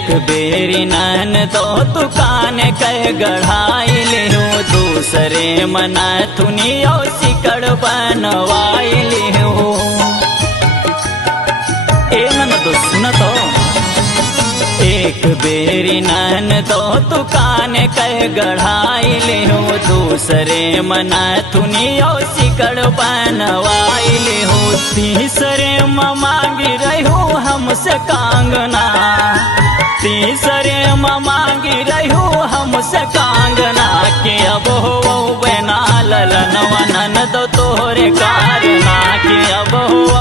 एक बेरी नन तो दुकान कह गढ़ाई लिहू दूसरे मना थुनियो सिकड़ बनवाई लिहू। ए नन तो सुन तो एक बेरी नन तो दुकान कह गढ़ाई लिहू दूसरे मना थुनियो सिकड़ बनवाई लिहू। तीसरे मांगी रहू हमसे कांगना तीसरे मांगी रहू हमसे कांगना के अब हो बना ललन नन दो तोहरे कारना के अब हो